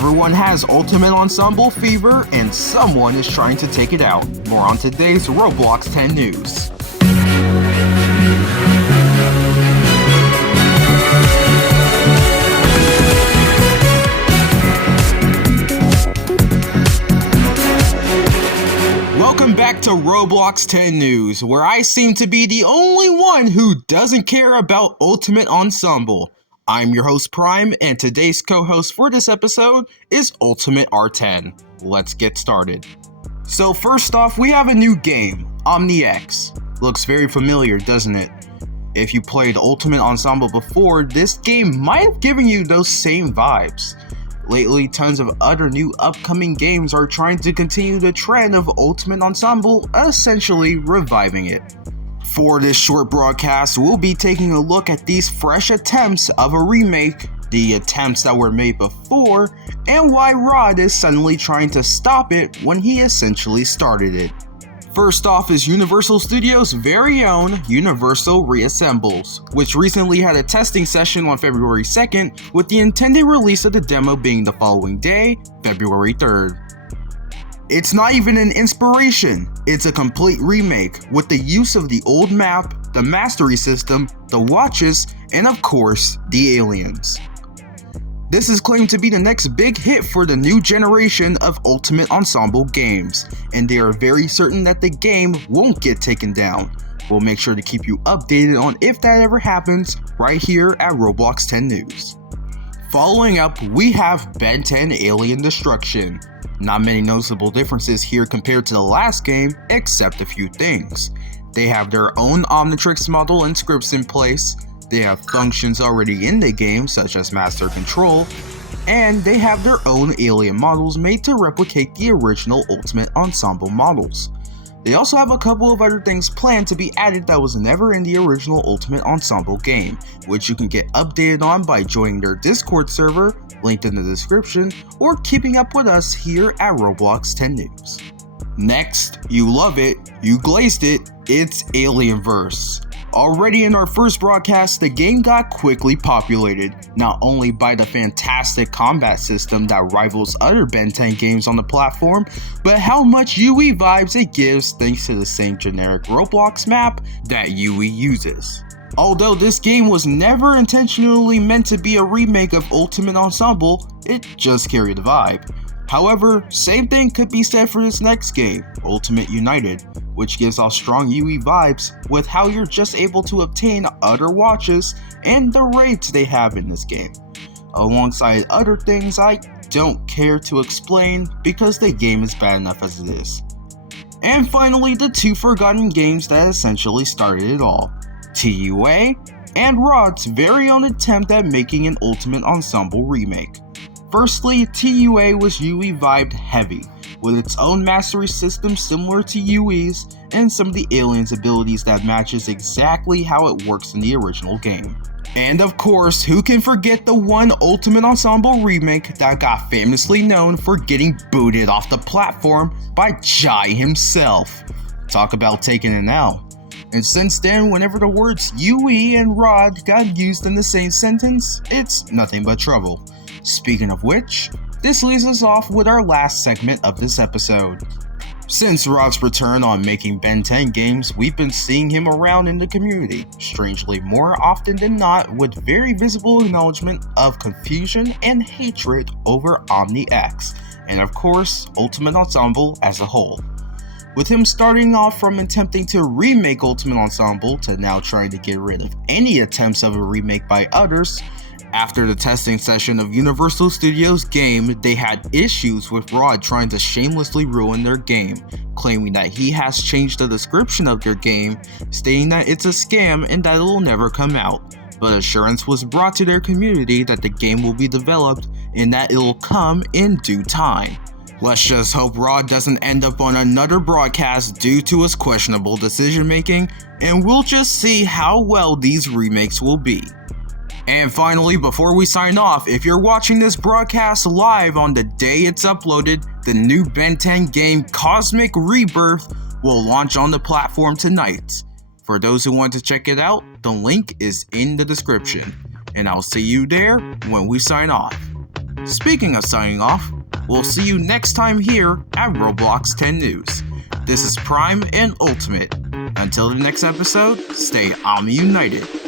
Everyone has Ultimate Ensemble fever, and someone is trying to take it out. More on today's Roblox 10 News. Welcome back to Roblox 10 News, where I seem to be the only one who doesn't care about Ultimate Ensemble. I'm your host Prime, and today's co-host for this episode is Ultimate R10. Let's get started. So first off, we have a new game, Omnix. Looks very familiar, doesn't it? If you played Ultimate Ensemble before, this game might have given you those same vibes. Lately, tons of other new upcoming games are trying to continue the trend of Ultimate Ensemble, essentially reviving it. For this short broadcast, we'll be taking a look at these fresh attempts of a remake, the attempts that were made before, and why Rod is suddenly trying to stop it when he essentially started it. First off is Universal Studios' very own Universal Reassembles, which recently had a testing session on February 2nd, with the intended release of the demo being the following day, February 3rd. It's not even an inspiration, it's a complete remake with the use of the old map, the mastery system, the watches, and of course, the aliens. This is claimed to be the next big hit for the new generation of Ultimate Ensemble games, and they are very certain that the game won't get taken down. We'll make sure to keep you updated on if that ever happens right here at Roblox 10 News. Following up, we have Ben 10 Alien Destruction. Not many noticeable differences here compared to the last game, except a few things. They have their own Omnix model and scripts in place, they have functions already in the game such as master control, and they have their own alien models made to replicate the original Ultimate Ensemble models. They also have a couple of other things planned to be added that was never in the original Ultimate Ensemble game, which you can get updated on by joining their Discord server, linked in the description, or keeping up with us here at Roblox 10 News. Next, you love it, you glazed it, it's Alienverse. Already in our first broadcast, the game got quickly populated, not only by the fantastic combat system that rivals other Ben 10 games on the platform, but how much UE vibes it gives thanks to the same generic Roblox map that UE uses. Although this game was never intentionally meant to be a remake of Ultimate Ensemble, it just carried the vibe. However, same thing could be said for this next game, Ultimate United, which gives off strong UE vibes with how you're just able to obtain other watches and the raids they have in this game, alongside other things I don't care to explain because the game is bad enough as it is. And finally, the two forgotten games that essentially started it all, TUA and Rod's very own attempt at making an Ultimate Ensemble remake. Firstly, TUA was UE vibed heavy, with its own mastery system similar to UE's and some of the aliens' abilities that matches exactly how it works in the original game. And of course, who can forget the one Ultimate Ensemble remake that got famously known for getting booted off the platform by Jai himself. Talk about taking an L. And since then, whenever the words UE and Rod got used in the same sentence, it's nothing but trouble. Speaking of which, this leads us off with our last segment of this episode. Since Rod's return on making Ben 10 games, we've been seeing him around in the community, strangely more often than not with very visible acknowledgement of confusion and hatred over Omnix, and of course, Ultimate Ensemble as a whole. With him starting off from attempting to remake Ultimate Ensemble to now trying to get rid of any attempts of a remake by others, after the testing session of Universal Studios' game, they had issues with Rod trying to shamelessly ruin their game, claiming that he has changed the description of their game, stating that it's a scam and that it will never come out, but assurance was brought to their community that the game will be developed and that it will come in due time. Let's just hope Rod doesn't end up on another broadcast due to his questionable decision making, and we'll just see how well these remakes will be. And finally, before we sign off, if you're watching this broadcast live on the day it's uploaded, the new Ben 10 game Cosmic Rebirth will launch on the platform tonight. For those who want to check it out, the link is in the description, and I'll see you there when we sign off. Speaking of signing off, we'll see you next time here at Roblox 10 News. This is Prime and Ultimate. Until the next episode, stay Omni United.